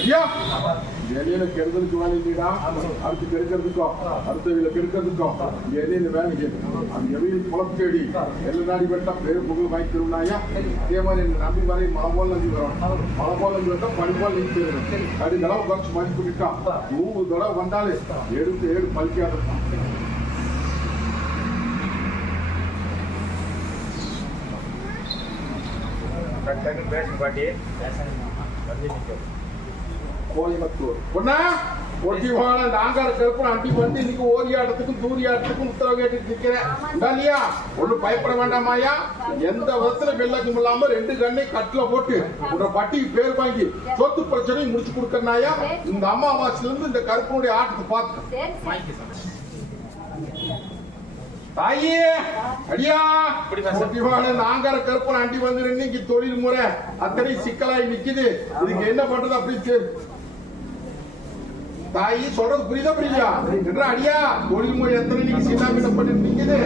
ஐயா! எலியில கெடுதலுக்கு வேலை இல்லைடா. அடுத்து கெடுக்கிறதுக்கும் அடுத்தவங்களை கெடுக்கிறதுக்கும் இந்த எலியில வேலை அந்த எவையில் குளத்தேடி எல்லா நாடி வெட்டா பேரு புகழ் வாங்கி தருவாயா அதே மாதிரி என்ன நம்பி மாதிரி மழை போல நம்பி வரும். மழை போல நம்பி வந்தா பனி போல நீங்க தருவேன் அடி தடவை குறைச்சு மதிப்பு விட்டா நூறு தடவை வந்தாலே எடுத்து ஏடு பலிக்காத பாட்டி. கோயம்புத்தூர் பொண்ணா ஒட்டிவான நாங்கார கருப்பு அண்டி வந்து இன்னைக்கு ஓரியாட்டத்துக்கும் தூரியாட்டத்துக்கும் உத்தரவு கேட்டு நிக்கிறேன். இல்லையா? ஒண்ணும் பயப்பட வேண்டாமாயா எந்த விதத்துல வெள்ளக்கும் இல்லாம ரெண்டு கண்ணை கட்டுல போட்டு உங்க பட்டிக்கு பேர் வாங்கி சொத்து பிரச்சனையும் முடிச்சு கொடுக்கறனாயா இந்த அம்மாவாசையில இருந்து இந்த கருப்பனுடைய ஆட்டத்தை பார்த்து. தாயே அடியா. ஒட்டிவான நாங்கார கருப்பு அண்டி வந்து இன்னைக்கு தொழில் முறை. அத்தனை சிக்கலாய் நிக்குது. இதுக்கு என்ன பண்றது அப்படின்னு தாயி சொல்றது புரியுதா புரியலையா என்ற அடியா? தொழில் மொழி எத்தனை நீங்க சின்னாபின்னப்பட்டு நிக்குது?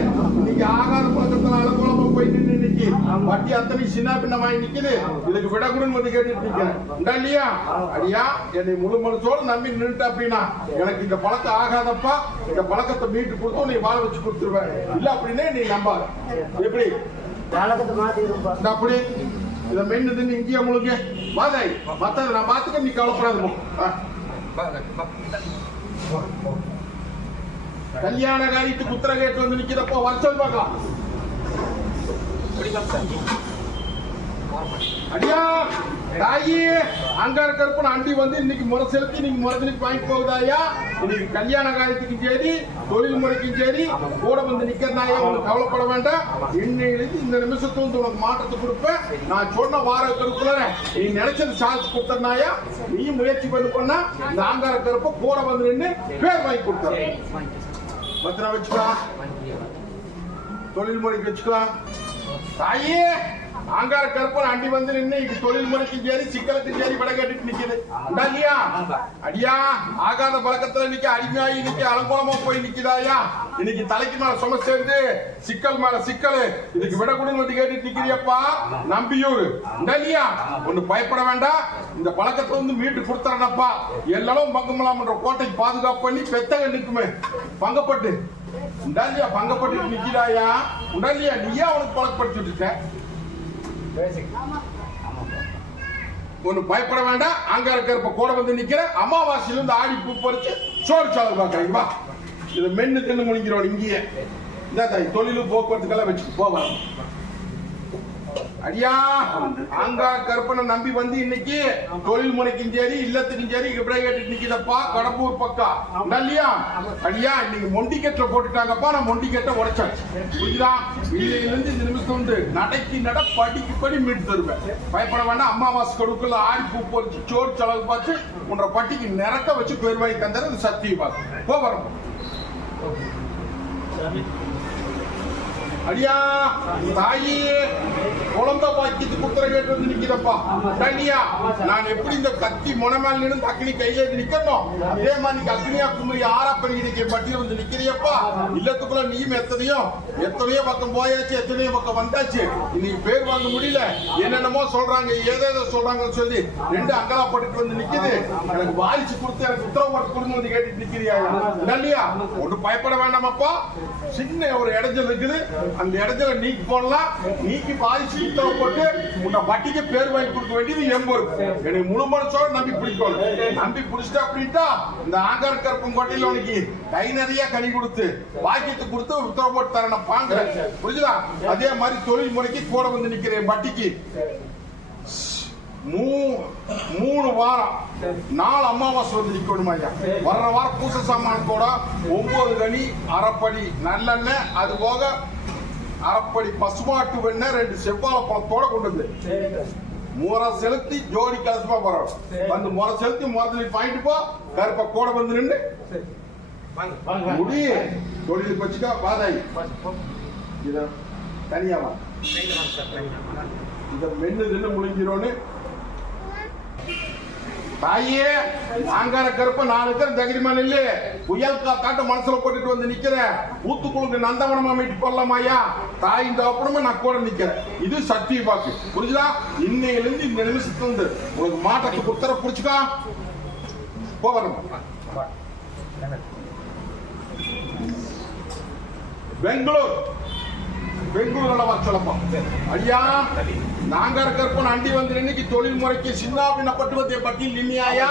நீங்க ஆகாத பழக்கத்துல அலங்கோலமா போய் நின்று இன்னைக்கு வட்டி அத்தனை சின்னாபின்னமாய் நிக்குது. இதுக்கு விடக்கூடன்னு வந்து கேட்டுட்டு உண்டா இல்லையா? அடியா என்னை முழு மனசோடு நம்பி நின்றுட்ட அப்படின்னா எனக்கு இந்த பழக்கம் ஆகாதப்பா இந்த பழக்கத்தை மீட்டு கொடுத்து நீ வாழ வச்சு கொடுத்துருவேன். இல்ல அப்படின்னே நீ நம்பாத. எப்படி? அப்படி? இதை மென்னு இங்கேயே முழுங்க. வாதாய். மத்ததை நான் பார்த்துக்க நீ கவலைப்படாத போ. ஆ. கல்யாண காரியத்துக்கு உத்தர கேட்டு வந்து நிக்கிறப்போ வருஷம் பார்க்கலாம் அடியா. தாயி அங்க இருக்கிறப்ப அண்டி வந்து இன்னைக்கு முறை செலுத்தி இன்னைக்கு முறை செலுத்தி போகுதாயா? இன்னைக்கு கல்யாண காரியத்துக்கும் சரி தொழில் முறைக்கும் சரி கூட வந்து நிக்கிறதாயா உனக்கு கவலைப்பட வேண்டாம். இன்னையிலிருந்து இந்த நிமிஷத்து வந்து உனக்கு மாற்றத்தை கொடுப்பேன். நான் சொன்ன வார கருப்புல நீ நினைச்சது சாதிச்சு கொடுத்தனாயா நீ முயற்சி பண்ணி பண்ணா. இந்த ஆங்கார கருப்ப கூட வந்து நின்று பேர் வாங்கி கொடுத்தேன் பத்திரம் வச்சுக்கலாம். தொழில் முறைக்கு வச்சுக்கலாம். தாயே ஆங்கார கருப்பன் அண்டி வந்து இப்ப தொழில் முறைக்கு சேரி சிக்கலுக்கு சேரி விட கேட்டுட்டு நிக்குது. இல்லையா அடியா ஆகாத பழக்கத்துல நிக்க அடிமையாகி நிக்க அலங்கோலமா போய் நிக்குதாயா இன்னைக்கு தலைக்கு மேல சும சேர்ந்து சிக்கல் மேல சிக்கல். இதுக்கு விட கூட வந்து கேட்டுட்டு நிக்கிறியப்பா? நம்பியூர். இல்லையா ஒண்ணு பயப்பட வேண்டாம். இந்த பழக்கத்தை வந்து மீட்டு கொடுத்துறனப்பா. எல்லாரும் பங்கமலாம்ன்ற கோட்டைக்கு பாதுகாப்பு பண்ணி பெத்தக நிக்குமே பங்கப்பட்டு. உண்டா இல்லையா பங்கப்பட்டு நிக்கிறாயா உண்டா இல்லையா நீயா அவனுக்கு பழக்கப்படுத்தி விட்டுட்ட ஒண்ணு பயப்பட வேண்டாம். அங்க இருக்கிறப்ப கூட வந்து நிக்கிற அமாவாசையில இருந்து ஆடி பூ பறிச்சு சோறு சாதம் பாக்குறீங்க வா. இதை மென்னு தின்னு முடிக்கிறோம் இங்கேயே. இந்த தாய் தொழில் போக்குவரத்துக்கெல்லாம் வச்சுட்டு போவாங்க அடியா அங்கா கருப்பனை நம்பி வந்து இன்னைக்கு தொழில் முனைக்கும் சரி இல்லத்துக்கும் சரி இப்படியே கேட்டு நிக்குதப்பா கடம்பூர் பக்கம் நல்லியா? அடியா இன்னைக்கு மொண்டிக்கெட்ட போட்டுட்டாங்கப்பா நான் மொண்டிக்கெட்ட உடைச்சாச்சு. புரியுதா இன்னையிலிருந்து இந்த நிமிஷம் வந்து நடைக்கு நட படிக்கு படி மீட்டு தருவேன். பயப்பட வேண்டாம் அம்மாவாசை கொடுக்கல ஆடி பூ போச்சு சோறு செலவு பார்த்து உன்ற பட்டிக்கு நிறக்க வச்சு பேர் வாங்கி தந்துற சக்தியை பார்த்து போ வரும் அடியா தாயி குழந்த பாக்கியத்து குத்துற கேட்டு வந்து நிக்கிறப்பா. தனியா நான் எப்படி இந்த கத்தி முனமேல் நின்று அக்னி கையில நிக்கணும்? அதே மாதிரி நீ அக்னியா குமரி ஆறா பெருகிடிக்க பட்டியல் வந்து நிக்கிறியப்பா? இல்லத்துக்குள்ள நீயும் எத்தனையோ எத்தனையோ பக்கம் போயாச்சு எத்தனையோ பக்கம் வந்தாச்சு. இன்னைக்கு பேர் வாங்க முடியல. என்னென்னமோ சொல்றாங்க ஏதேதோ சொல்றாங்கன்னு சொல்லி ரெண்டு அங்கலா போட்டுட்டு வந்து நிக்குது. எனக்கு வாரிச்சு கொடுத்து எனக்கு உத்தரவு போட்டு கொடுங்க வந்து கேட்டுட்டு நிக்கிறியா? இல்லையா? ஒன்று பயப்பட வேண்டாமப்பா. சின்ன ஒரு இடைஞ்சல் இருக்குது. அந்த இடத்துல நீக்கி போடலாம். நீக்கி பாதிச்சு உத்தரவு போட்டு உன்னை வட்டிக்கு பேர் வாங்கி கொடுக்க வேண்டியது என் பொறுப்பு. எனக்கு முழு மனசோட நம்பி பிடிக்கணும். நம்பி பிடிச்சிட்டா அப்படின்ட்டா இந்த ஆங்கார் கருப்பம் கோட்டையில உனக்கு கை நிறைய கனி கொடுத்து வாக்கியத்தை கொடுத்து உத்தரவு போட்டு தரணும். பாங்க புரிஞ்சுதா? அதே மாதிரி தொழில் முறைக்கு கூட வந்து நிக்கிறேன் வட்டிக்கு. மூ- மூணு வாரம் நாலு அமாவாசை வந்து நிக்கணும் ஐயா? வர்ற வாரம் பூச சாமானத்தோட ஒன்பது கனி அரைப்படி நல்லெண்ணெய் அது போக அரைப்படி பசுமாட்டு வெண்ணெய் ரெண்டு செவ்வாழை பழத்தோட கொண்டு வந்து. முறை செலுத்தி ஜோடி கலசமா போறோம். வந்து முறை செலுத்தி முறை பாயிட்டு போ கருப்ப கூட வந்து நின்று முடி தொழில் வச்சுக்கா வாதாய். இத தனியாவா இத மென்னு தின்னு முழிஞ்சிரோன்னு தாயே நாங்கார கருப்ப நான் இருக்கிற தைரியமா இல்ல. புயல் காத்தாட்ட மனசுல போட்டுட்டு வந்து நிக்கிறேன். ஊத்துக்குழுக்கு நந்தவனம் அமைட்டு போடலாமாயா தாய் இந்த நான் கூட நிக்கிறேன். இது சக்தி பாக்கு புரிஞ்சுதா? இன்னையில இருந்து இந்த நிமிஷத்துல இருந்து உங்களுக்கு மாட்டத்துக்கு உத்தர புடிச்சுக்கா போகணும் பெங்களூர். பெங்களூர் வர சொல்லப்பா ஐயா நாங்க இருக்கிறப்ப அண்டி வந்து இன்னைக்கு தொழில் முறைக்கு சின்ன பின்னப்பட்டு வந்த பட்டியல் நின்னியாயா.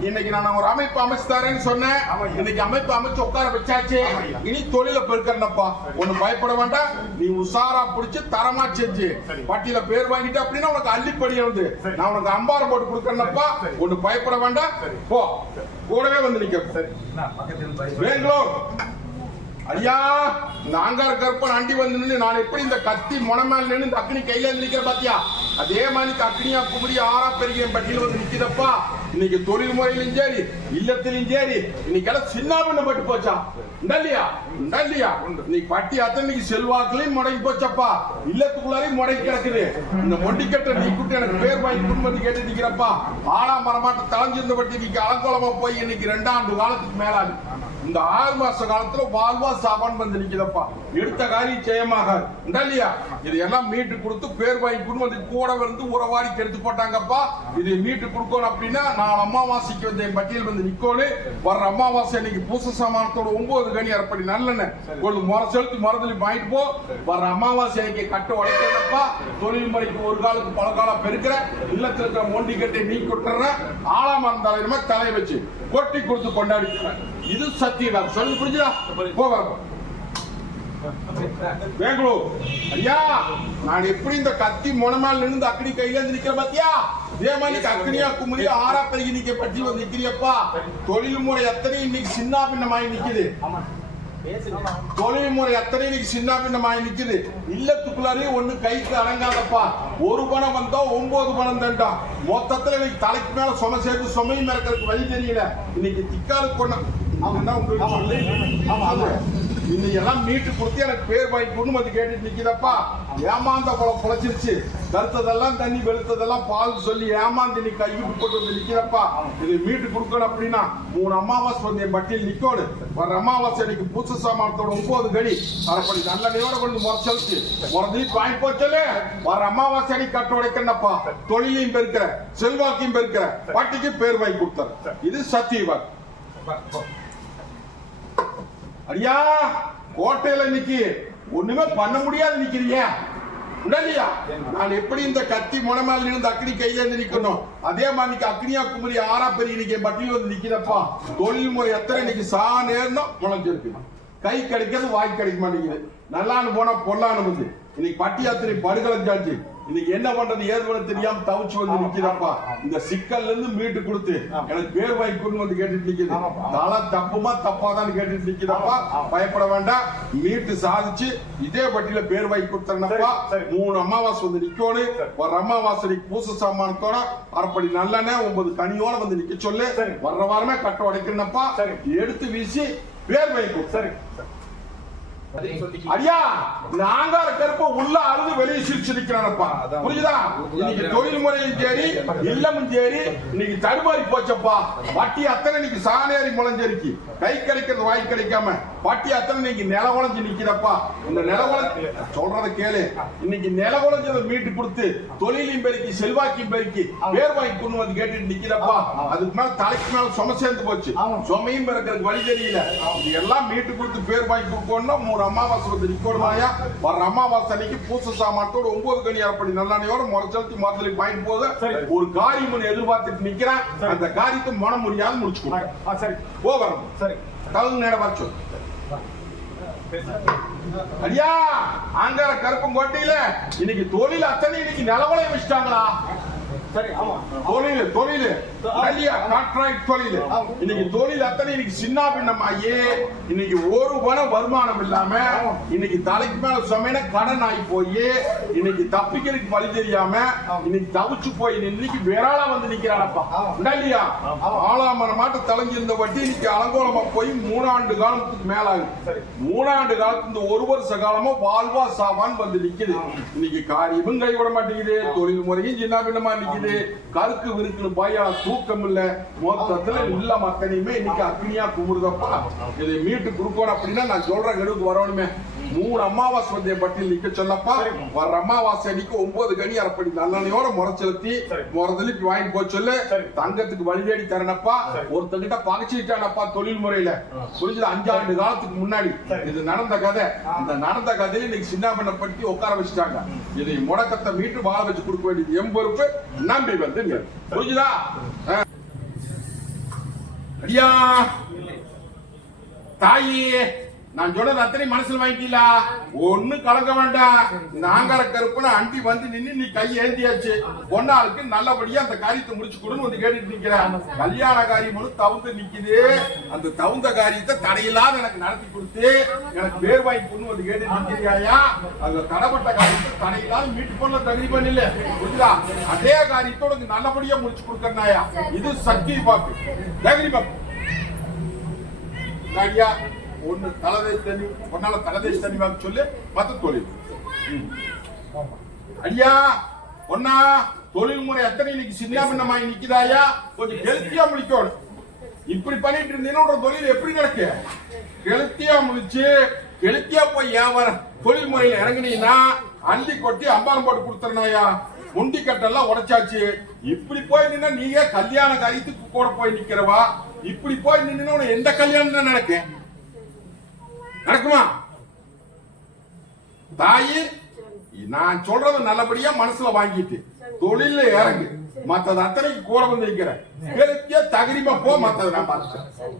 இன்னைக்கு நான் ஒரு அமைப்பு அமைச்சு தரேன்னு சொன்னேன். இன்னைக்கு அமைப்பு அமைச்சு உட்கார வச்சாச்சு. இனி தொழில பெருக்கிறனப்பா ஒண்ணு பயப்பட வேண்டாம் நீ உஷாரா புடிச்சு தரமா செஞ்சு. பட்டியல பேர் வாங்கிட்டு அப்படின்னா உனக்கு அள்ளிப்படி வந்து. நான் உனக்கு அம்பாரம் போட்டு கொடுக்கறனப்பா. ஒண்ணு பயப்பட வேண்டாம். போ கூடவே வந்து நிக்க சரி நான் பக்கத்தில் பை- பெங்களூர் ஐயா நாங்கார் கற்பன் அண்டி வந்து நின்னு நான் எப்படி இந்த கத்தி முனமேல நின்று இந்த அக்னி கையில நிக்கிற பாத்தியா? அதே மாதிரி இந்த அக்னியா குமரி ஆறா பெருகிறேன் பட்டியல் வந்து நிக்கிறப்பா இன்னைக்கு தொழில் முறையிலும் சரி இல்லத்திலும் சரி இன்னைக்கு எல்லாம் சின்ன பண்ண பட்டு போச்சா? இல்லையா இல்லையா இன்னைக்கு பட்டி அத்தனைக்கு செல்வாக்குலையும் முடங்கி போச்சப்பா. இல்லத்துக்குள்ளாரையும் முடங்கி கிடக்குது. இந்த மொண்டிக்கட்டை நீ கூட்டு எனக்கு பேர் வாங்கி குடும்பத்தை கேட்டு நிக்கிறப்பா. ஆடா மரமாட்ட தலைஞ்சிருந்த பட்டி இன்னைக்கு அலங்கோலமா போய் இன்னைக்கு ரெண்டாண்டு காலத்துக்கு மேலாது இந்த ஆறு மாச காலத்துல வாழ்வா சாபான் வந்து நிக்கிறப்பா எடுத்த காரியம் ஜெயமாகாது. இல்லையா? இது எல்லாம் மீட்டு கொடுத்து பேர் வாங்கி கொண்டு வந்து கூட வந்து உறவாடி கெடுத்து போட்டாங்கப்பா. இது மீட்டு கொடுக்கணும் அப்படின்னா நான் அமாவாசைக்கு வந்து என் பட்டியல் வந்து நிக்கணும் வர்ற அமாவாசை இன்னைக்கு பூச சாமானத்தோட ஒன்பது கனி அப்படி நல்லெண்ணெய். ஒரு முறை செலுத்தி மரத்துல வாங்கிட்டு போ. வர்ற அமாவாசை இன்னைக்கு கட்ட உடைக்கிறப்பா தொழில் முறைக்கு ஒரு காலுக்கு பல காலம் பெருக்கிற. இல்லத்துல இருக்கிற மொண்டி கட்டை நீ கொட்டுறேன் ஆளாமரம் தலைவரமா தலையை வச்சு கொட்டி கொடுத்து கொண்டாடி இது சத்தியம் சொல்லி புரிஞ்சுதா போகிறோம் பெங்களூர் ஐயா நான் எப்படி இந்த கத்தி முனமேல நின்று அக்னி கையில இருந்து நிக்கிற பாத்தியா இதே மாதிரி அக்னியா குமரி ஆறா பெருகி நிக்க பற்றி வந்து நிக்கிறியப்பா தொழில் முறை எத்தனை இன்னைக்கு சின்ன பின்னமாயி நிக்குது தொழில் முறை எத்தனை இன்னைக்கு சின்ன பின்னமாயி நிக்குது இல்லத்துக்குள்ளாரையும் ஒண்ணு கைக்கு அடங்காதப்பா ஒரு பணம் வந்தா ஒன்பது பணம் தண்டா மொத்தத்துல இன்னைக்கு தலைக்கு மேல சும சேர்த்து சுமையும் இறக்கிறதுக்கு வழி தெரியல இன்னைக்கு திக்காலு கொண்ட எல்லாம் மீட்டு கொடுத்து எனக்கு பேர் வாங்கி கொண்டு வந்து கேட்டுட்டு நிக்குதப்பா ஏமாந்த குளம் குலைச்சிருச்சு கருத்ததெல்லாம் தண்ணி வெளுத்ததெல்லாம் பால் சொல்லி ஏமாந்து நீ கைவிட்டு போட்டு வந்து நிக்கிறப்பா. இது மீட்டு கொடுக்கணும் அப்படின்னா மூணு அமாவாசை வந்து என் பட்டியல் நிக்கணும் வர அமாவாசை இன்னைக்கு பூச சாமானத்தோட ஒன்பது கடி. அரைப்படி நல்ல நீரோட கொண்டு முறைச்சலுச்சு முறைஞ்சு வாங்கி போச்சலே. வர அமாவாசை அன்னைக்கு கட்ட உடைக்கணப்பா தொழிலையும் பெருக்கிற செல்வாக்கையும் பெருக்கிற பாட்டிக்கு பேர் வாங்கி கொடுத்தாரு இது சத்தியவாக் ஐயா கோட்டையில இன்னைக்கு ஒண்ணுமே பண்ண முடியாது நிக்கிறீங்க உடலியா? நான் எப்படி இந்த கத்தி முனமேல இருந்து அக்னி கையில இருந்து நிக்கணும்? அதே மாதிரி இன்னைக்கு அக்னியா குமரி ஆறா பெரிய இன்னைக்கு பட்டியல் வந்து நிக்கிறப்பா. தொழில் முறை எத்தனை இன்னைக்கு சா நேரம் முளைஞ்சிருக்கு. கை கிடைக்கிறது வாய் கிடைக்க மாட்டேங்குது நல்லான்னு போனா பொல்லான்னு வந்து. இன்னைக்கு பட்டி யாத்திரை படுகலஞ்சாச்சு. இன்னைக்கு என்ன பண்றது? ஏது பண்ண தெரியாம தவிச்சு வந்து நிக்கிறப்பா. இந்த சிக்கல்ல இருந்து மீட்டு கொடுத்து. எனக்கு பேர் வாங்கி கொண்டு வந்து கேட்டுட்டு நிக்குது. தலை தப்புமா தப்பாதான் கேட்டுட்டு நிக்குதப்பா பயப்பட வேண்டாம். மீட்டு சாதிச்சு இதே பட்டியல பேர் வாங்கி கொடுத்தனப்பா. மூணு அமாவாசை வந்து நிக்கணும். வர்ற அமாவாசைக்கு பூச சாமானத்தோட அரைப்படி நல்லெண்ணெய் ஒன்பது கனியோட வந்து நிக்க சொல்லு. வர்ற வாரமே கட்ட உடைக்கணும்ப்பா. எடுத்து வீசி பேர் சரி சரி. ஐயா நாங்கார கருப்ப உள்ள அழுது வெளியே சிரிச்சு நிக்கிறானப்பா. அதான். புரியுதா இன்னைக்கு தொழில் முறையும் சரி இல்லமும் சரி இன்னைக்கு தடுமாறி போச்சப்பா. வட்டி அத்தனை இன்னைக்கு சாணேரி முளைஞ்சிருக்கு. கை கிடைக்கிறது வாய் கிடைக்காம வட்டி அத்தனை இன்னைக்கு நில உழைஞ்சு நிக்கிறப்பா. இந்த நில உழைஞ்சு சொல்றத கேளு. இன்னைக்கு நில உழைஞ்சதை மீட்டு கொடுத்து தொழிலையும் பெருக்கி செல்வாக்கையும் பெருக்கி பேர் வாங்கி கொண்டு வந்து கேட்டுட்டு நிக்கிறப்பா. அதுக்கு மேல தலைக்கு மேல சும சேர்ந்து போச்சு. சுமையும் பிறக்கிறதுக்கு வழி தெரியல. எல்லாம் மீட்டு கொடுத்து பேர் வாங்கி கொடுக்கணும்னா மூணு அமாவாசை வந்து நிக்கணுமாயா வர்ற அமாவாசை அன்னைக்கு பூச சாமானத்தோட ஒன்பது கனி அரைப்படி நல்லெண்ணையோட முறைச்சலுத்தி மரத்துல பாயிண்ட் போது. ஒரு காரியம் எதிர்பார்த்துட்டு நிக்கிறேன். அந்த காரியத்தை மன முடியாது முடிச்சு கொடுங்க. ஆ சரி. போகிறோம் சரி. தகுந்த நேரம் வர பேசுங்க ஐயா ஆங்கார கருப்பம் கோட்டையில இன்னைக்கு தொழில் அத்தனை இன்னைக்கு நிலவலை வச்சுட்டாங்களா? சரி ஆமா. தொழில் தொழில். நிறைய கான்ட்ராக்ட் தொழில். இன்னைக்கு தொழில் அத்தனை இன்னைக்கு சின்ன பின்னமாயி இன்னைக்கு ஒரு பணம் வருமானம் இல்லாம இன்னைக்கு தலைக்கு மேல சுமையின கடன் ஆகி போய் இன்னைக்கு தப்பிக்கிறதுக்கு வழி தெரியாம இன்னைக்கு தவிச்சு போய் இன்னைக்கு விராளா வந்து நிக்கிறானப்பா. இல்லையா? ஆலாமரம் மாட்டு தலைஞ்சிருந்த வட்டி இன்னைக்கு அலங்கோலமா போய் மூணாண்டு காலத்துக்கு மேல ஆகுது மூணாண்டு காலத்து இந்த ஒரு வருஷ காலமா வாழ்வா சாவான் வந்து நிக்குது. இன்னைக்கு காரியமும் கை விட மாட்டேங்குது தொழில் முறையும் சின்ன பின்னமா நிக்குது. கருக்கு விருக்குன்னு பாயா தூக்கம் இல்ல. மொத்தத்துல உள்ள மக்களையுமே இன்னைக்கு அக்னியா குமுறுதப்பா. இதை மீட்டு கொடுக்கணும் அப்படின்னா நான் சொல்ற கெடுக்கு வரணுமே. மூணு அமாவாசை வந்திய பட்டியல் நிக்க சொல்லப்பா. வர்ற அமாவாசை அன்னைக்கு ஒன்பது கனி அரைப்படி நல்லெண்ணையோட முறை செலுத்தி முறை திருப்பி வாங்கிட்டு போக சொல்லு. தங்கத்துக்கு வழி தேடி தரணப்பா ஒருத்தங்கிட்ட பகச்சிட்டானப்பா தொழில் முறையில. புரிஞ்சது? அஞ்சாண்டு காலத்துக்கு முன்னாடி. இது நடந்த கதை. இந்த நடந்த கதையில இன்னைக்கு சின்ன பண்ணப்பட்டி உட்கார வச்சுட்டாங்க. இதை முடக்கத்தை மீட்டு வாழ வச்சு கொடுக்க வேண்டியது எம் பொறுப்பு நம்பி வந்து. புரிஞ்சுதா. ஐயா. தாயே. நான் சொன்னது அத்தனை மனசுல வாங்கிட்டீங்களா? ஒண்ணு கலக்க வேண்டாம். இந்த கருப்புல அண்டி வந்து நின்னு நீ கை ஏந்தியாச்சு. பொண்ணாளுக்கு நல்லபடியா அந்த காரியத்தை முடிச்சு கொடுன்னு வந்து கேட்டுட்டு நிக்கிறேன். கல்யாண காரியம் தவுந்து நிக்குது. அந்த தவுந்த காரியத்தை தடையில்லாத எனக்கு நடத்தி கொடுத்து எனக்கு பேர் வாங்கி கொண்டு வந்து கேட்டு நிக்கிறியாயா? அந்த தடைப்பட்ட காரியத்தை தடையில்லாத மீட்டு பண்ண தகுதி பண்ணல புரியுதா அதே காரியத்தை உனக்கு நல்லபடியா முடிச்சு கொடுக்கறனாயா? இது சக்தி பாப்பு. தகுதி பாக்கு ஒன்று ஒண்ணு தனி தண்ணி ஒன்னால தலைதை தண்ணி வாங்க சொல்லு மத்த தொழில். ஐயா ஒன்னா தொழில் முறை எத்தனை இன்னைக்கு சின்ன பின்னமாய் நிக்குதாயா கொஞ்சம் கெளுத்தியா முடிக்கணும் இப்படி பண்ணிட்டு இருந்தீங்கன்னா உன்னோட தொழில் எப்படி நடக்கு? கெளுத்தியா முடிச்சு கெளுத்தியா போய் வியாபாரம் தொழில் முறையில இறங்குனீங்கன்னா அள்ளி கொட்டி அம்பாரம் போட்டு கொடுத்துருனாயா முண்டி கட்டெல்லாம் உடைச்சாச்சு. இப்படி போய் நின்னா நீயே கல்யாண காரியத்துக்கு கூட போய் நிக்கிறவா? இப்படி போய் நின்னா உனக்கு எந்த கல்யாணம் தான் நடக்கு? நடக்குமா? தாயி நான் சொல்றத நல்லபடியா மனசுல வாங்கிட்டு தொழில இறங்கு. மத்தது அத்தனைக்கு கூட வந்து நிக்கிறேன். தகரிமா போ மத்தது நான் பார்த்துட்டேன்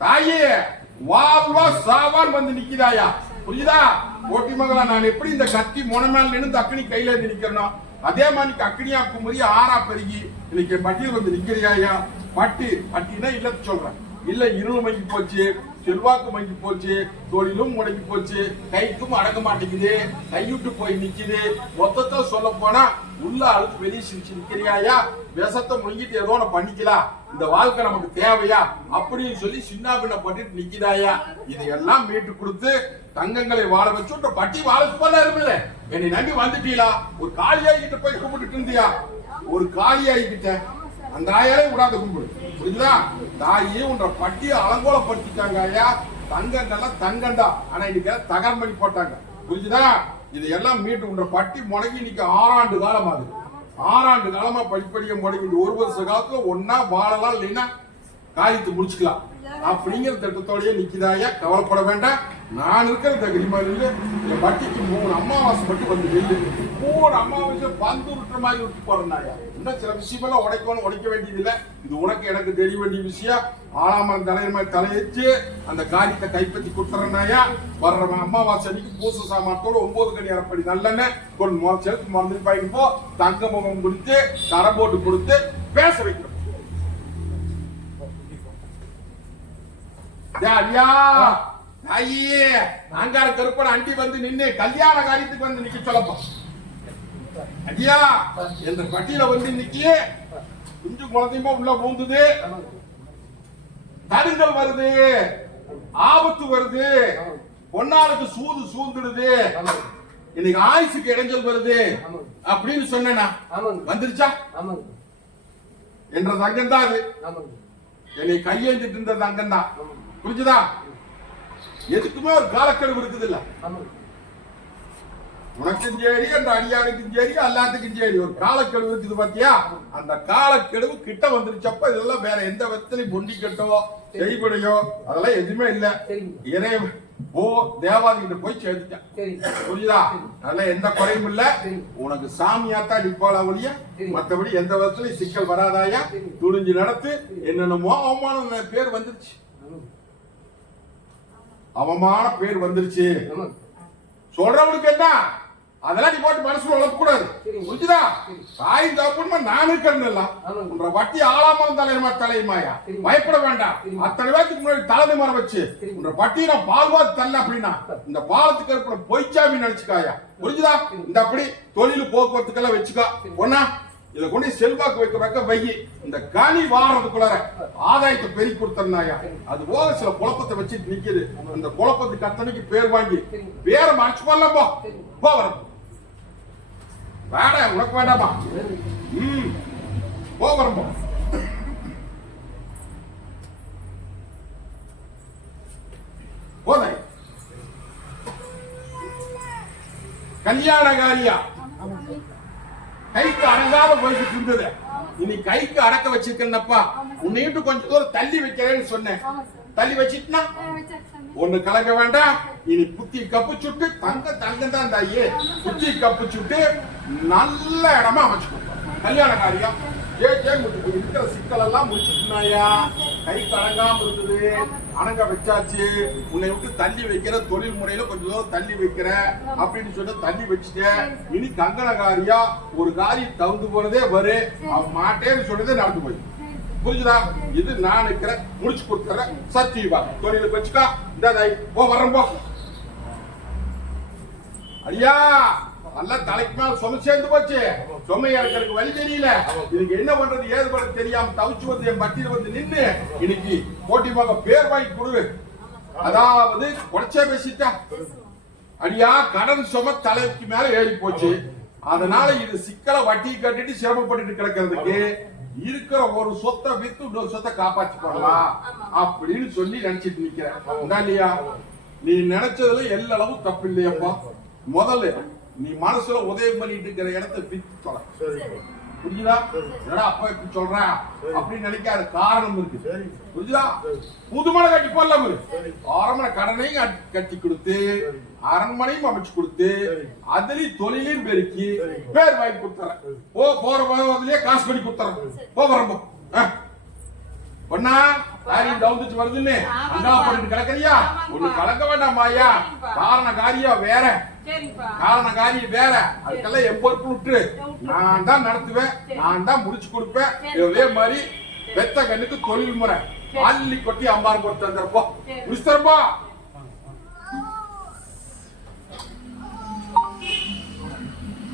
தாயே வாழ்வா சாவான் வந்து நிக்குதாயா புரியுதா? ஓட்டி மகளா நான் எப்படி இந்த கத்தி முனமேல் நின்று அக்னி கையில இருந்து நிக்கிறனோ அதே மாதிரி அக்னியா குமரி ஆறா பெருகி இன்னைக்கு பட்டியல் வந்து நிக்கிறியாயா பட்டு பட்டினா இல்ல சொல்றேன். இல்ல இருள் மங்கி போச்சு செல்வாக்கு மங்கி போச்சு தொழிலும் முடங்கி போச்சு கைக்கும் அடங்க மாட்டேங்குது கையுட்டு போய் நிக்குது. மொத்தத்தை சொல்ல போனா உள்ள அழுத்து வெளியே சிரிச்சு நிக்கிறியாயா விஷத்தை முழுங்கிட்டு ஏதோ ஒண்ணு பண்ணிக்கலாம் இந்த வாழ்க்கை நமக்கு தேவையா? அப்படின்னு சொல்லி சின்ன பின்ன பண்ணிட்டு நிக்கிறாயா இதையெல்லாம் மீட்டு கொடுத்து தங்கங்களை வாழ வச்சு பட்டி வாழ போல என்னை நம்பி வந்துட்டீங்களா? ஒரு காளியாகிட்ட போய் கும்பிட்டுட்டு இருந்தியா? ஒரு காளியாகிக்கிட்ட அந்த ஆயாலே விடாத கும்பிடு. புரியுதா தாயே உன்ற பட்டியை அலங்கோலப்படுத்திட்டாங்க ஐயா. தங்கண்டா தங்கண்டா. ஆனா இன்னைக்கு தகர் தகரம் பண்ணி போட்டாங்க. புரிஞ்சுதா? இதையெல்லாம் மீட்டு உன்ற பட்டி முடங்கி இன்னைக்கு ஆறாண்டு காலம் ஆகுது ஆறாண்டு காலமா படிப்படிய முடங்கி ஒரு வருஷ காலத்துல ஒன்னா வாழலாம் இல்லைன்னா காரியத்தை முடிச்சுக்கலாம். அப்படிங்கிற திட்டத்தோடய நிக்கிதாயா கவலைப்பட வேண்டாம். நான் இருக்கிற தகுதிமாரில் இந்த பட்டிக்கு மூணு அமாவாசை மட்டும் வந்து வெளியே மூணு அமாவாசை பந்து விட்டுற மாதிரி விட்டு போறேன்னாயா இன்னும் சில விஷயமெல்லாம் உடைக்கணும் உடைக்க வேண்டியதில்லை. இது உனக்கு எனக்கு தெரிய வேண்டிய விஷயம். ஆளாமரம் தலைவர் மாதிரி தலையச்சு அந்த காரியத்தை கைப்பற்றி கொடுத்துறேன்னாயா வர்ற அமாவாசை அன்னைக்கு பூச சாமானத்தோட ஒன்பது கணி அரைப்படி நல்லெண்ணெய் கொண்டு முறை சேர்த்து மறந்து பாய்க்கு தங்க முகம் கொடுத்து கரை போட்டு கொடுத்து பேச வைக்கணும். ஐயா ஐயே கருப்பன் அண்டி வந்து நின்று கல்யாண காரியத்துக்கு வந்து நிக்க சொல்லப்பா. ஐயா என்ற பட்டியல வந்து இன்னைக்கு குஞ்சு குழந்தையுமா உள்ள பூந்துது. தடுங்கல் வருது. ஆபத்து வருது. பொன்னாளுக்கு சூது சூழ்ந்துடுது. இன்னைக்கு ஆயுசுக்கு இடைஞ்சல் வருது. அப்படின்னு சொன்னா ஆமாங்க வந்துருச்சா? ஆமாங்க என்ற தங்கம் தான் அது. என்னை கையேந்திட்டு இருந்த தங்கம் தான். புரிஞ்சுதா? எதுக்குமே ஒரு காலக்கெடுவு இருக்குது இல்ல ஆமாங்க உனக்கும் சரி அந்த அடியாருக்கும் சரி எல்லாத்துக்கும் சரி. ஒரு காலக்கெடுவு இருக்குது பாத்தியா? அந்த காலக்கெடுவு கிட்ட வந்துருச்சப்ப இதெல்லாம் வேற எந்த விதத்திலையும் பொண்டி கட்டவோ செய்படையோ அதெல்லாம் எதுவுமே இல்ல. இறை ஓ தேவாதி கிட்ட போய் சேர்த்துட்டேன் சரி புரியுதா? அதெல்லாம் எந்த குறையும் இல்ல. உனக்கு சாமியாத்தான் நிப்பாளா ஒழிய. மத்தபடி எந்த விதத்திலையும் சிக்கல் வராதாயா. துணிஞ்சு நடத்து. என்னென்னமோ அவமானம் பேர் வந்துருச்சு. அவமான பேர் வந்துருச்சு. சொல்றவனுக்கு என்ன? அதெல்லாம் நீ போட்டு மனசுல கூடாது. புரிஞ்சுதா. தாய் தப்புமா நான் இருக்கிறேன் உன்ற வட்டி ஆளாமரம் தலையமா தலையுமாயா பயப்பட வேண்டாம். அத்தனை பேத்துக்கு முன்னாடி தலைமை மரம் வச்சு உன்ற வட்டியை நான் பால்வாத்து தரல அப்படின்னா இந்த பாலத்துக்கு இருக்கிற பொய்ச்சாமி நினைச்சுக்காயா புரிஞ்சுதா? இந்த அப்படி தொழில் போக்குவரத்துக்கெல்லாம் வச்சுக்கோ. ஒன்னா இத கொண்டு செல்வாக்கு வைக்கிறக்க வையி இந்த கனி வாரதுக்குள்ளார ஆதாயத்தை பெருக்கி கொடுத்தனாயா அது போக சில குழப்பத்தை வச்சுட்டு நிக்குது. அந்த குழப்பத்துக்கு அத்தனைக்கு பேர் வாங்கி பேரை மறைச்சு பண்ணலாம் போ. போ வர வேட உனக்கு வேண்டாமா? ம். போ வரம் போ போதை. கல்யாணகாரியா? கைக்கு அடங்காம போய்கிட்டு இருந்தது. இனி கைக்கு அடக்க வச்சிருக்கேன்னப்பா. உன்னை விட்டு தூரம் தள்ளி வைக்கிறேன்னு சொன்னேன். தள்ளி வச்சிட்டுனா? ஒண்ணு கலக்க வேண்டாம். இனி புத்தி கப்பு சுட்டு தங்க தங்கம் தான் தாயே. புத்தி கப்பு சுட்டு நல்ல இடமா அமைச்சுக்கோ கல்யாண காரியம் ஏ முடிச்சு இருக்கிற சிக்கல் எல்லாம் முடிச்சுட்டுனாயா கைக்கு அடங்காம இருந்தது அடங்க வச்சாச்சு. உன்னை விட்டு தள்ளி வைக்கிற தொழில் முறையில கொஞ்சம் தூரம் தள்ளி வைக்கிற அப்படின்னு சொல்லி தள்ளி வச்சுட்டேன். இனி கங்கண காரியா ஒரு காரியம் தகுந்து போனதே வரு. அவன் மாட்டேன்னு சொன்னதே நடந்து போய் புரிஞ்சுதா? இது நான் இருக்கிறேன் முடிச்சு கொடுத்துறேன் சத்தியவா தொழில வச்சுக்கா. இந்த தாய் போ வரம்போ போ. ஐயா நல்லா தலைக்கு மேல சுமை சேர்ந்து போச்சு. சுமை எனக்கு வழி தெரியல. இதுக்கு என்ன பண்றது ஏது பண்றது தெரியாம தவிச்சு வந்து என் பட்டியல வந்து நின்று இன்னைக்கு போட்டி போக பேர் வாங்கி கொடு. அதாவது குறைச்சே பேசிட்டா. அடியா கடன் சும தலைக்கு மேல ஏறி போச்சு. அதனால இது சிக்கலை வட்டி கட்டிட்டு சிரமப்பட்டுட்டு கிடக்கிறதுக்கு இருக்கிற ஒரு சொத்தை வித்து இன்னொரு சொத்தை காப்பாற்றி போடலாம் அப்படின்னு சொல்லி நினைச்சிட்டு நிக்கிறேன். இல்லையா? நீ நினைச்சதுல எல்லளவும் தப்பு இல்லையப்பா. முதல்ல நீ மனசுல உதயம் பண்ணிட்டு இருக்கிற இடத்த வித்து தொலை. புரியுதா என்னடா அப்பா இப்படி சொல்ற? அப்படின்னு நினைக்காத காரணம் இருக்கு. புரியுதா புதுமனை கட்டி போடலாம் அரண்மனை கடனையும் கட்டி- கட்டி கொடுத்து அரண்மனையும் அமைச்சு கொடுத்து அதுலயும் தொழிலையும் பெருக்கி பேர் வாங்கி கொடுத்துறேன். போ போற போதுலயே காசு பண்ணி கொடுத்துறேன். போ வரம்போ. பொண்ணா? காரியம் தவுந்துச்சு வருதுன்னு. அண்டா பண்ணிட்டு கிடக்குறியா? ஒண்ணு கலக்க வேண்டாம் மாயா காரண காரியம் வேற. காரண காரியம் வேற. அதுக்கெல்லாம் என் பொறுப்பு விட்டு நான் தான் நடத்துவேன். நான் தான் முடிச்சு கொடுப்பேன். இதே மாதிரி வெத்த கண்ணுக்கு தொழில் முறை. அள்ளி கொட்டி அம்பார் போட்டு தந்துருப்போ முடிச்சுத்தரப்பா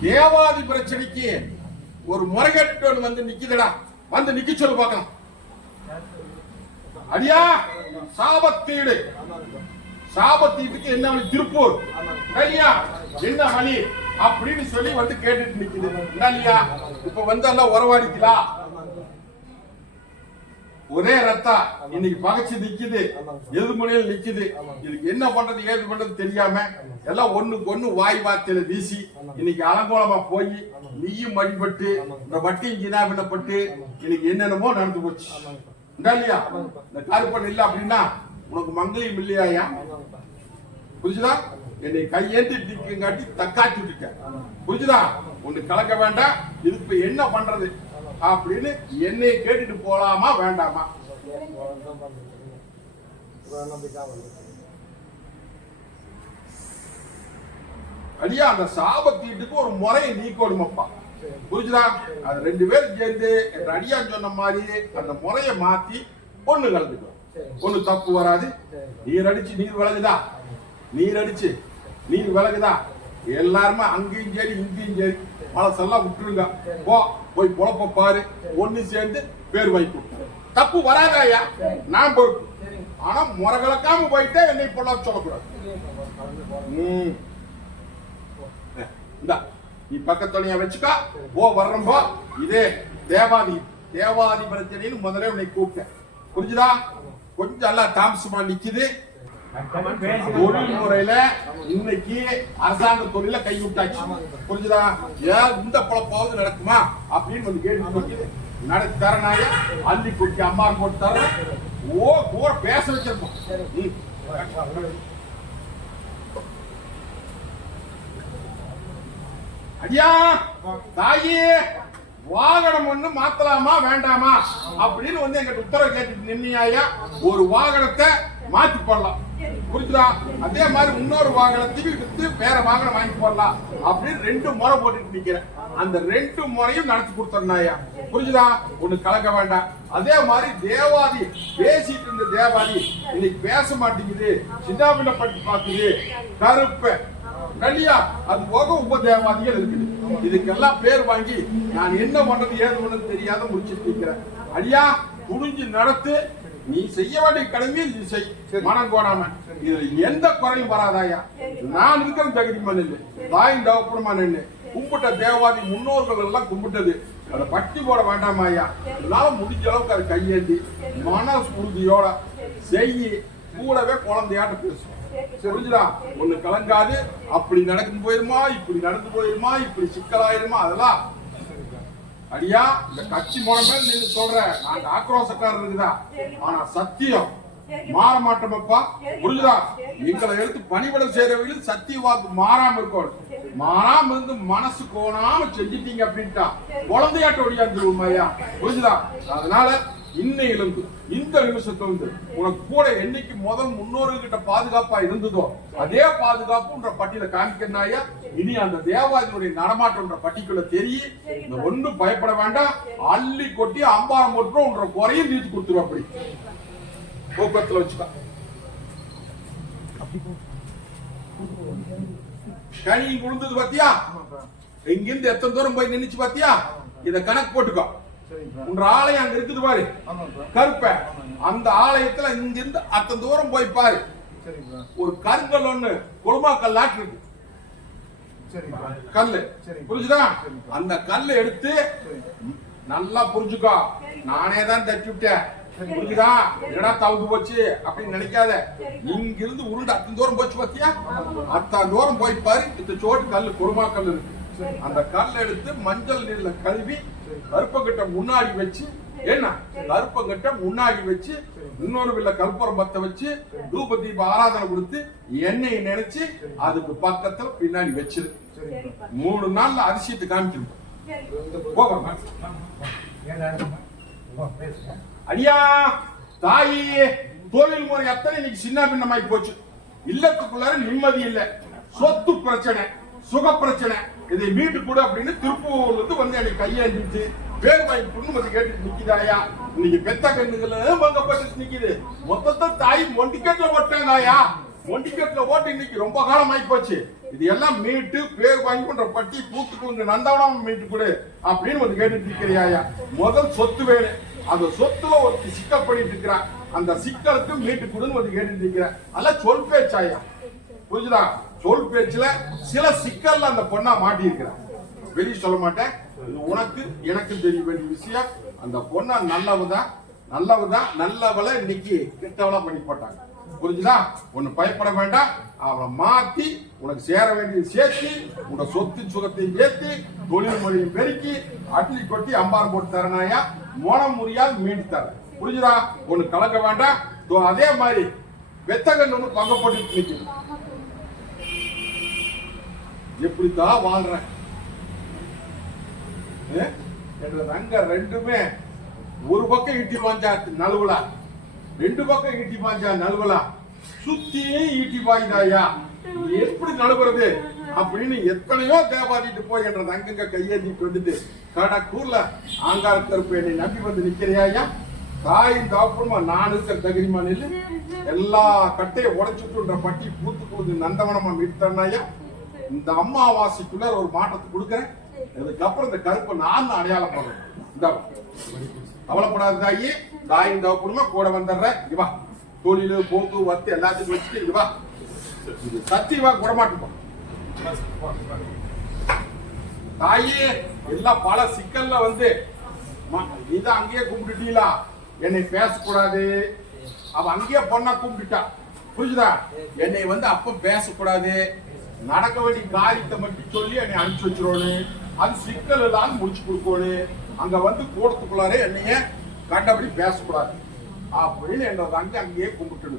தேவாதி பிரச்சனைக்கு ஒரு முறைகேட்டு வந்து நிக்குதுடா. வந்து நிக்க சொல்லு பார்க்கலாம். அடியா சாபத்தீடு. சாபத்தீட்டுக்கு என்ன வழி திருப்பூர். ஐயா என்ன வழி அப்படின்னு சொல்லி வந்து கேட்டுட்டு நிக்குது. என்ன இல்லையா இப்ப வந்து எல்லாம் உறவாடிக்கலாம் ஒரே ரத்தா. இன்னைக்கு பகைச்சு நிக்குது. எது முனையில் நிக்குது. இதுக்கு என்ன பண்றது ஏது பண்றது தெரியாம எல்லாம் ஒண்ணுக்கு ஒண்ணு வாய் வார்த்தையில வீசி இன்னைக்கு அலங்கோலமா போய் நீயும் வழிபட்டு இந்த வட்டியும் ஜினாபினப்பட்டு இன்னைக்கு என்னென்னமோ நடந்து போச்சு. இல்லையா? இந்த கார்பன் இல்ல அப்படின்னா உனக்கு மங்களையும் இல்லையாயா? புரிஞ்சுதா? என்னை கையேந்தி நிற்குங்காட்டி தக்காட்டி விட்டுட்டேன் புரிஞ்சுதா? ஒண்ணு கலக்க வேண்டாம் இது இப்ப என்ன பண்றது? அப்படின்னு என்னை கேட்டுட்டு போலாமா வேண்டாமா? அடியா அந்த சாபத்தீட்டுக்கு ஒரு முறையை நீக்கணுமப்பா. புரிஞ்சுதா? அது ரெண்டு பேரும் சேர்ந்து என் அடியான் சொன்ன மாதிரி அந்த முறையை மாத்தி பொண்ணு கலந்துக்கும் ஒண்ணு தப்பு வராது. நீர் அடிச்சு நீர் விலகுதா நீர் அடிச்சு நீர் விலகுதா எல்லாருமே அங்கேயும் சரி இங்கேயும் சரி. மனசெல்லாம் விட்டுருங்க. போ போய் பொழப்ப பாரு. ஒண்ணு சேர்ந்து பேர் வைக்கும் தப்பு வராதாயா நான் பொறுப்பு. ஆனா முறை கலக்காம போயிட்டே என்னை பொண்ணா சொல்லக்கூடாது. ம். இந்தா. நீ பக்கத்துணைய வச்சுக்கா. ஓ வர்றம்போ. இதே தேவாதி தேவாதி பிரச்சனைன்னு முதல்ல உன்னை கூப்பிட்டேன். புரிஞ்சுதா? கொஞ்சம் எல்லாம் தாமசமா நிக்குது. தொழில் முறையில இன்னைக்கு அரசாங்க தொழில கை விட்டாச்சு. புரிஞ்சுதா? ஏன் இந்த குழப்பாவது நடக்குமா? அப்படின்னு வந்து கேள்வி நடத்தி தரனாய அள்ளி குட்டி அம்மா போட்டு தர ஓ கூட பேச வச்சிருப்போம் ஐயா தாயி வாகனம் ஒண்ணு மாத்தலாமா வேண்டாமா? அப்படின்னு வந்து எங்கிட்ட உத்தரவு கேட்டுட்டு நின்னியாயா ஒரு வாகனத்தை மாத்தி போடலாம். புரிஞ்சுதா? அதே மாதிரி இன்னொரு வாகனத்தையும் வித்து வேற வாகனம் வாங்கி போடலாம் அப்படின்னு ரெண்டு முறை போட்டுட்டு நிக்கிறேன். அந்த ரெண்டு முறையும் நடத்தி கொடுத்தோம்னாயா புரிஞ்சுதா? ஒண்ணு கலக்க வேண்டாம். அதே மாதிரி தேவாதி பேசிட்டு இருந்த தேவாதி இன்னைக்கு பேச மாட்டேங்குது சின்ன பட்டி பாக்குது கருப்ப கல்யா அது போக உப தேவாதிகள் இருக்குது. இதுக்கெல்லாம் பேர் வாங்கி நான் என்ன பண்றது ஏது பண்றது தெரியாத முடிச்சிட்டு இருக்கிறேன். அடியா துணிஞ்சு நடத்து நீ செய்ய வேண்டிய கடமையை நீ செய். மனம் கோடாம. இதுல எந்த குறையும் வராதாயா? நான் இருக்கிற தகுதி மண்ணில் தாயின் தகப்பனமா நின்று கும்பிட்ட தேவாதி முன்னோர்கள் எல்லாம் கும்பிட்டது. அதை பட்டி போட வேண்டாமாயா? என்னால முடிஞ்ச அளவுக்கு அது கையேந்தி மன உறுதியோட செய்யி கூடவே குழந்தையாட்ட பேசும் புரிஞ்சுதா? ஒண்ணு கலங்காது அப்படி நடக்கும் போயிருமா இப்படி நடந்து போயிருமா இப்படி சிக்கலாயிருமா அதெல்லாம் அடியா இந்த கட்சி மூலமே நீங்க சொல்ற. நாங்க ஆக்ரோசக்காரர் இருக்குதா? ஆனா சத்தியம். மாற மாட்டோமப்பா. புரிஞ்சுதா? எங்களை எடுத்து பணிபடம் செய்யறவங்களும் சத்திய வாக்கு மாறாம இருக்கணும். மாறாம இருந்து மனசு கோணாம செஞ்சிட்டீங்க அப்படின்ட்டா குழந்தையாட்ட ஒடியாந்துருவோம் ஐயா. புரிஞ்சுதா? அதனால இன்னையிலிருந்து இந்த நிமிஷத்துல இருந்து உனக்கு கூட என்னைக்கு முதல் முன்னோர்கள் கிட்ட பாதுகாப்பா இருந்ததோ அதே பாதுகாப்புன்ற பட்டியல காமிக்கிறனாயா இனி அந்த தேவாதியுடைய நடமாட்டம்ன்ற பட்டிக்குள்ள தெரியும் இந்த ஒண்ணும் பயப்பட வேண்டாம். அள்ளி கொட்டி அம்பாரம் உன்ற குறையும் தீர்த்து கொடுத்துரும் அப்படி. போக்குவரத்துல வச்சுக்கா. கனி விழுந்தது பாத்தியா? இங்கிருந்து எத்தனை தூரம் போய் நின்னுச்சு பாத்தியா? இத கணக்கு போட்டுக்கோ. உன்ற ஆலயம் அங்க இருக்குது பாரு. கருப்ப. அந்த ஆலயத்துல இங்கிருந்து அத்தனை தூரம் போய் பாரு. ஒரு கருங்கல் ஒண்ணு குருமா கல்லாட்டு இருக்கு கல்லு. புரிஞ்சுதா? அந்த கல்லை எடுத்து நல்லா புரிஞ்சுக்கோ. நானே தான் தட்டி விட்டேன். புரிஞ்சுதா? என்னடா தவுந்து போச்சு அப்படின்னு நினைக்காத. இங்க இருந்து உருண்டு அத்தனை தூரம் போச்சு பாத்தியா? அத்தனை தூரம் போய் பாரு. இந்த சோட்டு கல்லு குருமா கல் இருக்கு அந்த கல்லை எடுத்து மஞ்சள் நீர்ல கழுவி கருப்பங்கிட்ட முன்னாடி வச்சு என்ன? கருப்பங்கிட்ட முன்னாடி வச்சு இன்னொரு வில்ல கற்பூரம் பத்த வச்சு தூப தீப ஆராதனை கொடுத்து எண்ணெயை நினைச்சு அதுக்கு பக்கத்துல பின்னாடி வச்சிரு. மூணு நாள்ல அதிசயத்தை காமிச்சிருப்போம் போக அடியா தாயி தொழில் முறை அத்தனை இன்னைக்கு சின்ன பின்னமாய் போச்சு. இல்லத்துக்குள்ளார நிம்மதி இல்ல. சொத்து பிரச்சனை சுக பிரச்சனை. இதை மீட்டு கொடு அப்படின்னு திருப்பூர்ல இருந்து வந்து எனக்கு கையேந்திச்சு பேர் வாங்கி பொண்ணு வந்து கேட்டு நிக்குதாயா? இன்னைக்கு பெத்த கண்ணுகள் வாங்கப்பட்டு நிக்குது. மொத்தத்தை தாய் மொண்டிக்கேட்ல ஓட்டாதாயா மொண்டிக்கேட்ல ஓட்டு இன்னைக்கு ரொம்ப காலம் ஆகி போச்சு. இது எல்லாம் மீட்டு பேர் வாங்கி கொண்ட பட்டி பூத்துக்கு இந்த நந்தவனம் மீட்டு கொடு அப்படின்னு வந்து கேட்டுட்டு இருக்கிறியாயா முதல் சொத்து வேணும் அந்த சொத்துல ஒருத்தி சிக்கல் பண்ணிட்டு இருக்கிறான் அந்த சிக்கலுக்கு மீட்டு கொடுன்னு வந்து கேட்டுட்டு இருக்கிறேன் அதெல்லாம் சொல் பேச்சாயா? புரிஞ்சுதா? சொல் பேச்சுல சில சிக்கல்ல அந்த பொண்ணா மாட்டியிருக்கிறான் வெளியே சொல்ல மாட்டேன். இது உனக்கு எனக்கு தெரிய வேண்டிய விஷயம். அந்த பொண்ணா நல்லவதான் நல்லவதான் நல்லவளை இன்னைக்கு கெட்டவளா பண்ணி போட்டாங்க. புரிஞ்சுதா? ஒன்னு பயப்பட வேண்டாம். அவளை மாத்தி உனக்கு சேர வேண்டியது சேர்த்து உன்னோட சொத்து சுகத்தையும் ஏத்தி தொழில் முறையும் பெருக்கி அட்லி கொட்டி அம்பார் போட்டு தரனாயா? மோனம் முறியால் மீண்டு தரேன். புரிஞ்சுதா? ஒன்னு கலக்க வேண்டாம். அதே மாதிரி வெத்தகன் ஒன்று பங்கப்பட்டு போட்டு எப்படித்தான் வாழ்றேன்? என்ற ரங்க ரெண்டுமே ஒரு பக்கம் ஈட்டி பாஞ்சா நழுவலா? ரெண்டு பக்கம் ஈட்டி பாஞ்சா நழுவலா? சுத்தியே ஈட்டி பாய்ந்தாயா? எப்படி நழுவுறது? அப்படின்னு எத்தனையோ தேவாதிட்டு போய் என்ற தங்கங்க கையேந்திட்டு வந்துட்டு கடக்கூர்ல ஆங்கார கருப்பு என்னை நம்பி வந்து நிக்கிறியாயா தாயின் தாப்புமா நான் இருக்கிற தகுதிமா நில்லு? எல்லா கட்டையை உடைச்சுட்டுன்ற பட்டி பூத்து கொடுத்து நந்தவனமா மீட்டனாயா இந்த அம்மாவாசைக்குள்ள ஒரு மாற்றத்தை கொடுக்குறேன். இதுக்கப்புறம் இந்த கருப்பை நான் அடையாளம் போடுறேன் இந்த கவலைப்படாத தாயி தாயின் தவப்புணுமா கூட வந்துடுறேன். இவா வா. தொழில் போக்கு வத்து எல்லாத்துக்கும் வச்சுட்டு இவா இது சத்தியமா கூட மாட்டுப்போம். தாயி எல்லாம் பல சிக்கல்ல வந்து ம- நீதான் அங்கேயே கும்பிட்டுட்டீங்களா? என்னை பேசக்கூடாது. அவ அங்கேயே பொண்ணா கும்பிட்டுட்டா. புரிஞ்சுதா? என்னை வந்து அப்ப பேசக்கூடாது. நடக்க வேண்டிய காரியத்தை மட்டும் சொல்லி என்னை அனுப்பிச்சு வச்சிடணும் அது சிக்கல் இல்லாம முடிச்சு கொடுக்கணும் அங்க வந்து கூடத்துக்குள்ளாரே என்னைய கண்டபடி பேசக்கூடாது. அப்படின்னு என்னோட தங்கி அங்கேயே கும்பிட்டுடு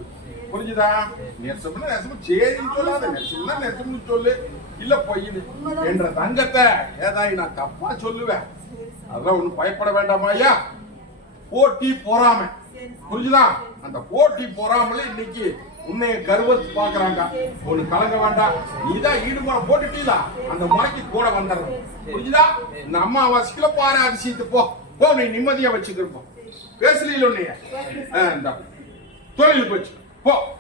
புரிஞ்சுதா? நெசம்னா நெசம் சரின்னு சொல்லாத நெசம்னா நெசம்னு சொல்லு. இல்ல பொய்னு என்ற தங்கத்தை ஏதாய் நான் தப்பா சொல்லுவேன். அதெல்லாம் ஒண்ணும் பயப்பட வேண்டாமா ஐயா? போட்டி பொறாமை. புரிஞ்சுதா? அந்த போட்டி பொறாமல இன்னைக்கு உன்னைய கர்வத்து பாக்குறாங்க ஒண்ணு கலங்க வேண்டாம். நீதான் ஈடுமுறை போட்டுட்டீங்களா அந்த முறைக்கு கூட வந்துடுறோம். புரிஞ்சுதா? இந்த அம்மாவாசைக்குள்ள பாரு அரிசிட்டு போ. போ நீ நிம்மதியா வச்சுக்கிருப்போம். பேசல உன்னைய. இந்த. தொழில் போச்சு போ.